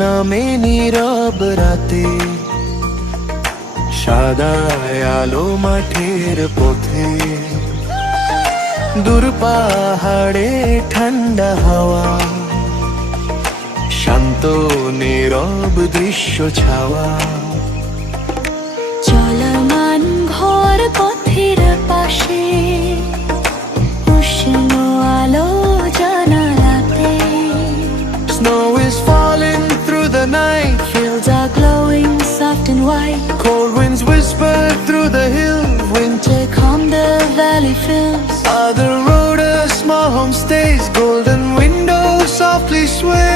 নামে নীরব রাতে, সাদা আলো মাঠের পথে, দূর পাহাড়ে ঠান্ডা হাওয়া, শান্ত নীরব দৃশ্য ছাওয়া। চলমান ঘর পথের পাশে, উষ্ণ আলো জানালাতে, Snow is falling through the night, fields are glowing soft and white. cold winds whisper through the hills, Winter calm the valley fills. other road a small homestays, golden windows softly sway.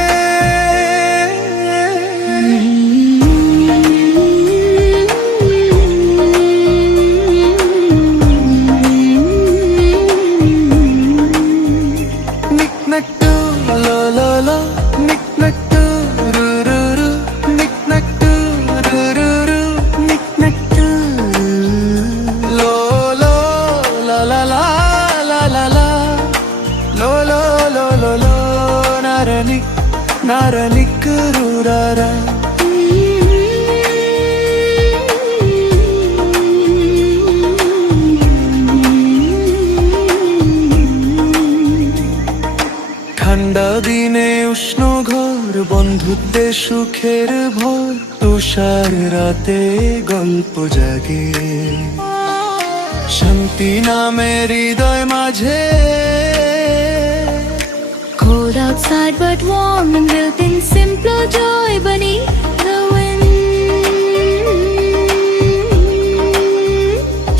Knick-knack doo, la la la, knick-knack doo, roo-roo-roo, knick-knack doo, roo-roo-roo, knick-knack doo. Lo lo, la la la, la la la, lo lo lo lo lo, nara-nick, nara-nick, roo-ra-ra. ঠান্ডা দিনে উষ্ণ ঘর, বন্ধুত্বে সুখের ভোর, তুষার রাতে গল্প জাগে, শান্তি নামে হৃদয় মাঝে। Cold outside but warm and built in simple joy beneath the wind.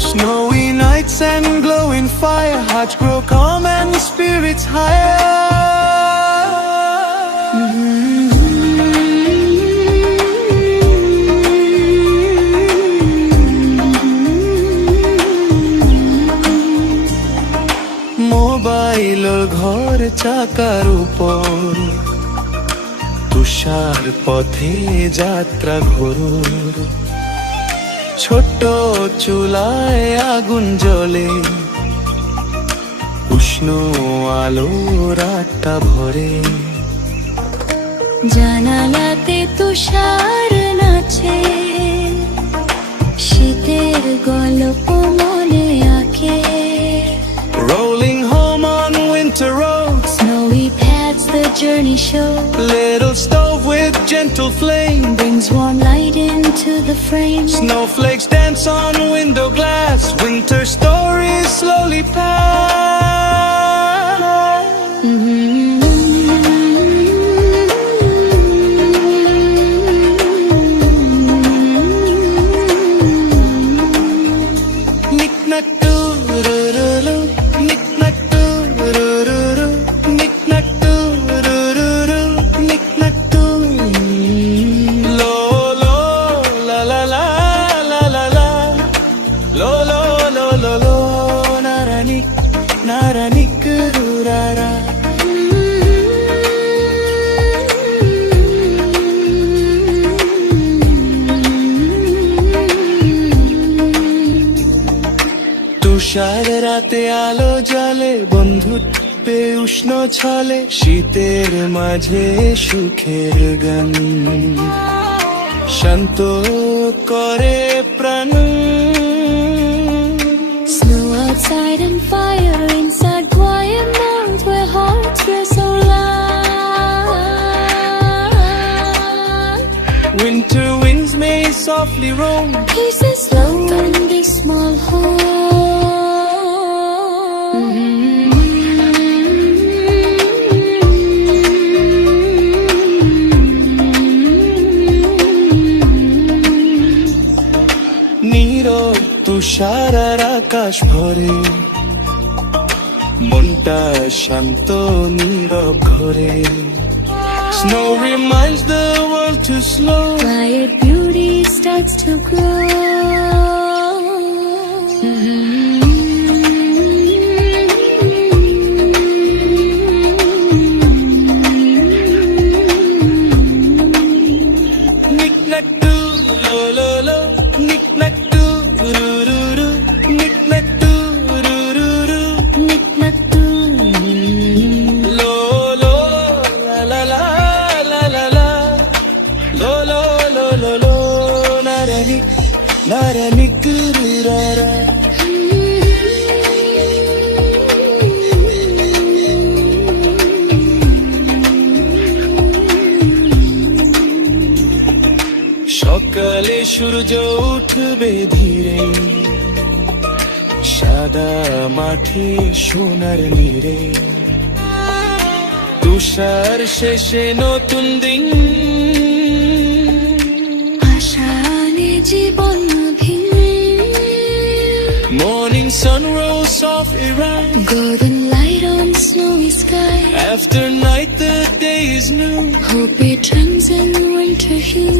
Snowy nights and glowing fire, hearts grow calm and spirits higher. Mobile ঘর চাকার উপর, তুষার পথে যাত্রা ঘোর, ছোট্ট চুলায় আগুন জ্বলে, উষ্ণ আলো রাতটা ভরে। জানালাতে তুষার নাচে, শীতের গল্প মনে আঁকে। Rolling home on winter roads, Snowy paths the journey show, little stove with gentle flame, brings warm light into the frame. snowflakes dance on window glass, winter stories slowly pass. Knick-knack doo, roo-roo-roo, knick-knack doo, roo-roo-roo, knick-knack doo, roo-roo-roo, knick-knack doo. Lo lo, la la la, la la la, lo lo lo lo lo, nara-nick, nara-nick, roo-ra-ra. তুষার রাতে আলো জ্বলে, বন্ধুত্বে উষ্ণ ছলে, শীতের মাঝে সুখের গান, শান্ত করে প্রাণ। Snow outside and fire inside, quiet nights where hearts were so light. Winter winds may softly roam, Peace is slow in this small home. নীরব তুষার আর আকাশ ভরে, মনটা শান্ত নীরব ঘরে। Snow reminds the world to slow, Quiet beauty starts to grow. knick-knack doo, lo lo lo, knick-knack doo, roo-roo-roo, knick-knack doo, roo-roo-roo, Knick-knack doo. lo lo, la la la, la la la, সূর্য উঠবে ধীরে, সাদা মাঠে সোনার নীরে, তুষার শেষে নতুন দিন, আশা আনে জীবন নবীন। Morning sun rose softly rise, Golden light on snowy sky. after night the day is new. Hope it turns in winter hue.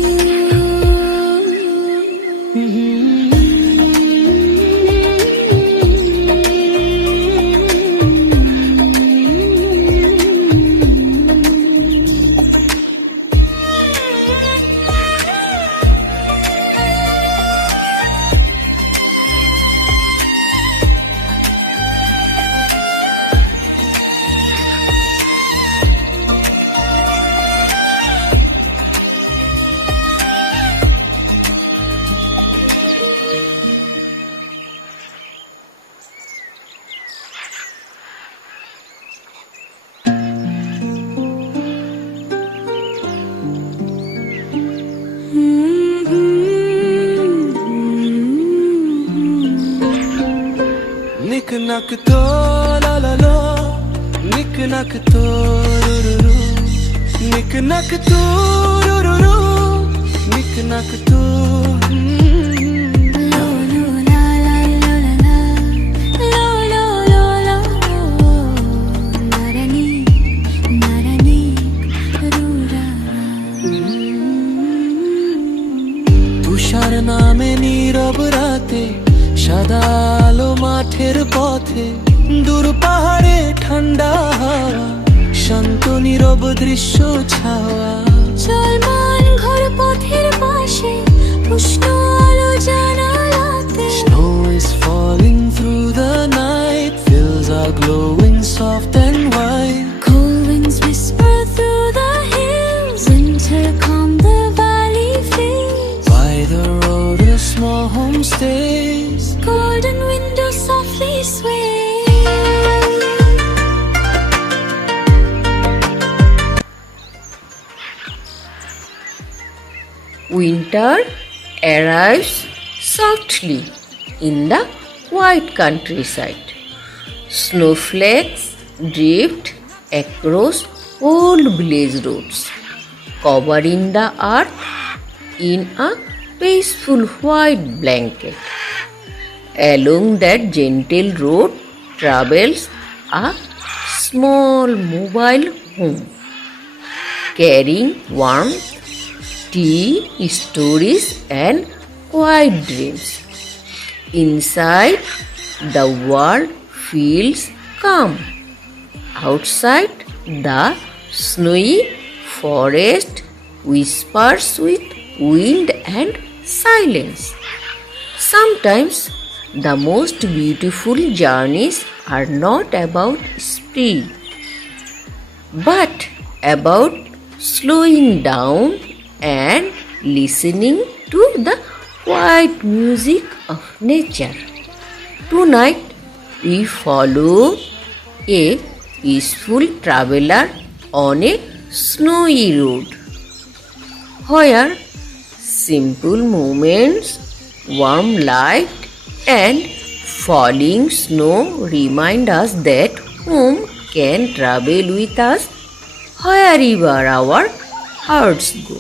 Knick-knack to la la la, knick-knack to ru-ru-ru, knick-knack to ru-ru-ru, knick-knack to. Lo lo la la la la la, lo lo lo lo, narani narani rura. তুষার নামে নীরব রাতে, সাদা আলো মাঠের পথে, দূর পাহাড়ে ঠান্ডা হাওয়া, শান্ত নীরব দৃশ্য ছাওয়া। চলমান ঘর পথের পাশে, উষ্ণ আলো জানালাতে। Snow is falling through the night, fields are glowing soft and white. Cold winds whisper through the hills, winter calm the valley feels. By the road a small home stays, Golden windows softly sway. Winter arrives softly in the white countryside. Snowflakes drift across old village roads, covering the earth in a peaceful white blanket. Along that gentle road travels a small mobile home, carrying warmth, tea, stories, and quiet dreams. Inside, the world feels calm. Outside, the snowy forest whispers with wind and silence. Sometimes, the most beautiful journeys are not about speed, but about slowing down and listening to the quiet music of nature. Tonight, we follow a peaceful traveler on a snowy road, where simple moments, warm light, and falling snow remind us that home can travel with us wherever our hearts go.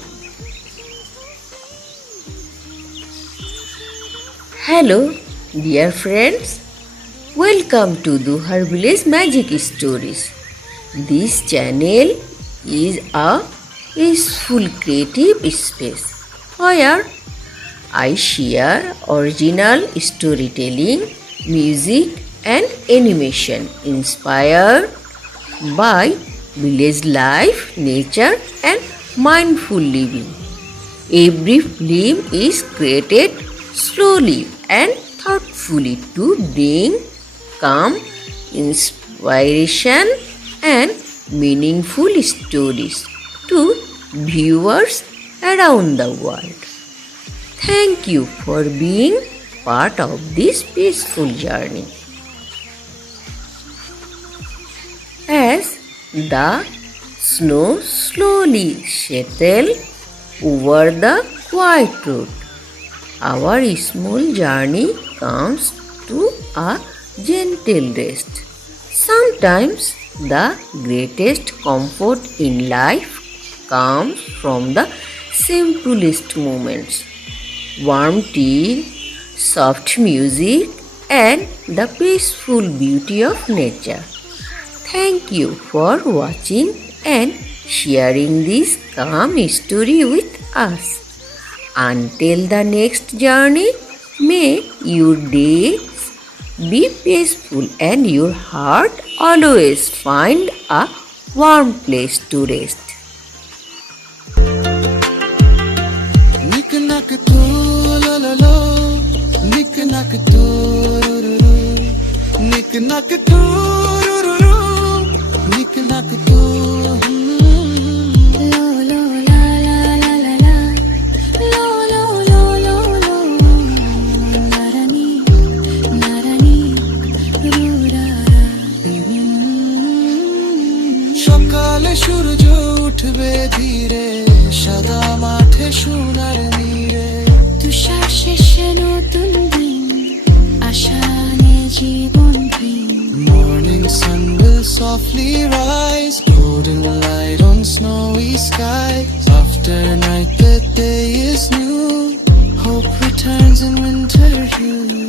Hello, dear friends. Welcome to Duhar Village Magic Stories. This channel is a peaceful creative space where I share original storytelling, music, and animation inspired by village life, nature, and mindful living. Every film is created slowly and thoughtfully to bring calm, inspiration, and meaningful stories to viewers around the world. Thank you for being part of this peaceful journey. As the snow slowly settles over the quiet road, our small journey comes to a gentle rest. Sometimes the greatest comfort in life comes from the simplest moments. Warm tea, soft music, and the peaceful beauty of nature. Thank you for watching and sharing this calm story with us. Until the next journey, may your days be peaceful and your heart always find a warm place to rest. Nick knock lo lo lo, nick knock ro ro ro, nick knock ro ro ro, nick knock Lo lo la la la la la. Lo lo lo lo lo. Narani narani rurara. সকালে সূর্য উঠবে ধীরে সাদা মাঠে সোনার নীরে তুষার শেষে নতুন দিন আশা নিয়ে জীবন ভিন Morning sun will softly rise, golden light on snowy sky. After night the day is new, hope returns in winter hue.